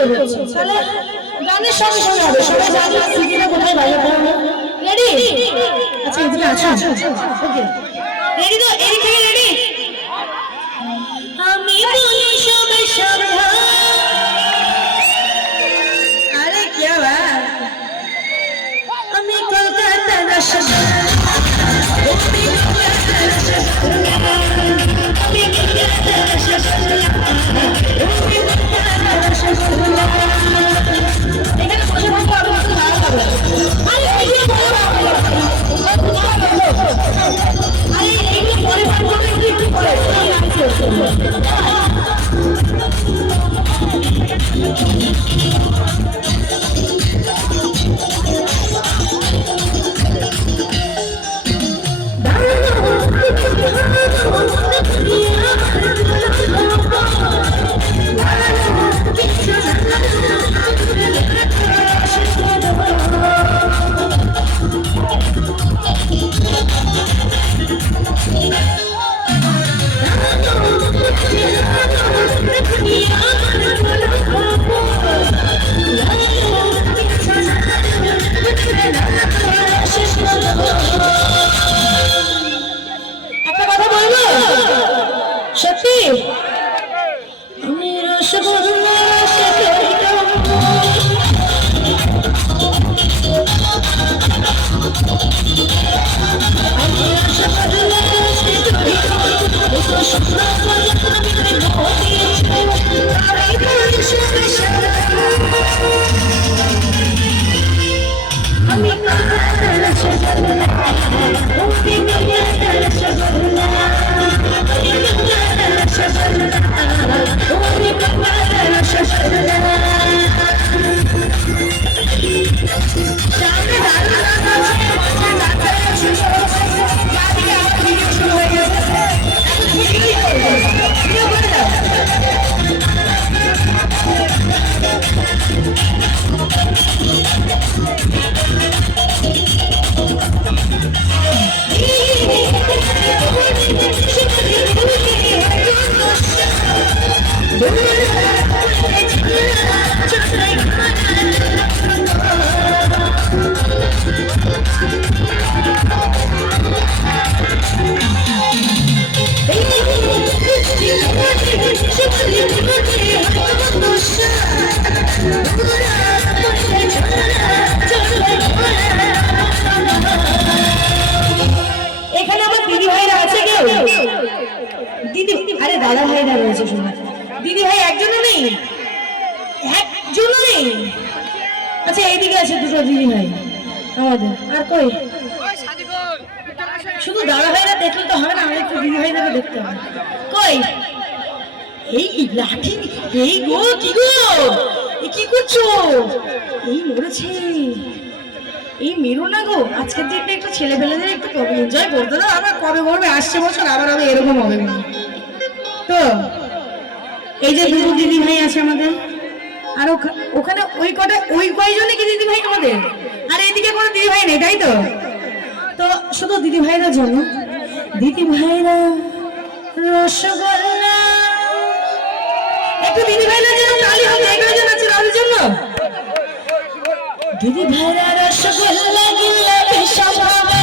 তাহলে গানের সঙ্গে সঙ্গে হবে সবাই জানি সিটিটা কোথায় বাজাতে হবে রেডি আচ্ছা এদিকে আছো ওকে রেডি তো এদিক থেকে রেডি আমি বলি সবাই সাবধান আরে কি বাত আমি কলকাতার রসগোল্লা আমি কলকাতার রসগোল্লা আমি কলকাতার রসগোল্লা আমি কলকাতার রসগোল্লা এখানে বসে বসে আরো একটু ভালো হবে আরে এইগুলো পরে পারবো একটু পরে একটা কথা বলবো সত্যি আমি রসগোল্লা এখানে আমার দিদি ভাইরা আছে কেউ দিদি আরে দাদা ভাইরা রয়েছে শোনা দিদি ভাই একজনও নেই আচ্ছা এইদিকে আছে দুটো দিদি ভাই আমাদের আর কই শুধু দাদা ভাইরা দেখলে তো হবে না আমি একটু দিদি ভাইদেরকে দেখতে হবে কই এই লাঠি এই গো কি গো কি করছো এই মরেছে এই মেরো না গো আজকের দিনটা একটু ছেলে পেলেদের একটু কবে এনজয় করতে দাও আবার কবে বলবে আসছে বছর আবার হবে এরকম হবে না তো এই যে দুটো দিদি ভাই আছে আমাদের আর ওখানে ওই কয়জনই কি দিদি ভাই আমাদের আর এইদিকে কোনো দিদি ভাই নেই তাই তো তো শুধু দিদি ভাইরা জন্য দিদি ভাইরা রসগোল্লা একটু দিদি ভাইরা যেন তালি হবে এগুলো যেন আছে তাদের জন্য দিদি ভাইরা রসগোল্লা গিল্লা পেশাব হবে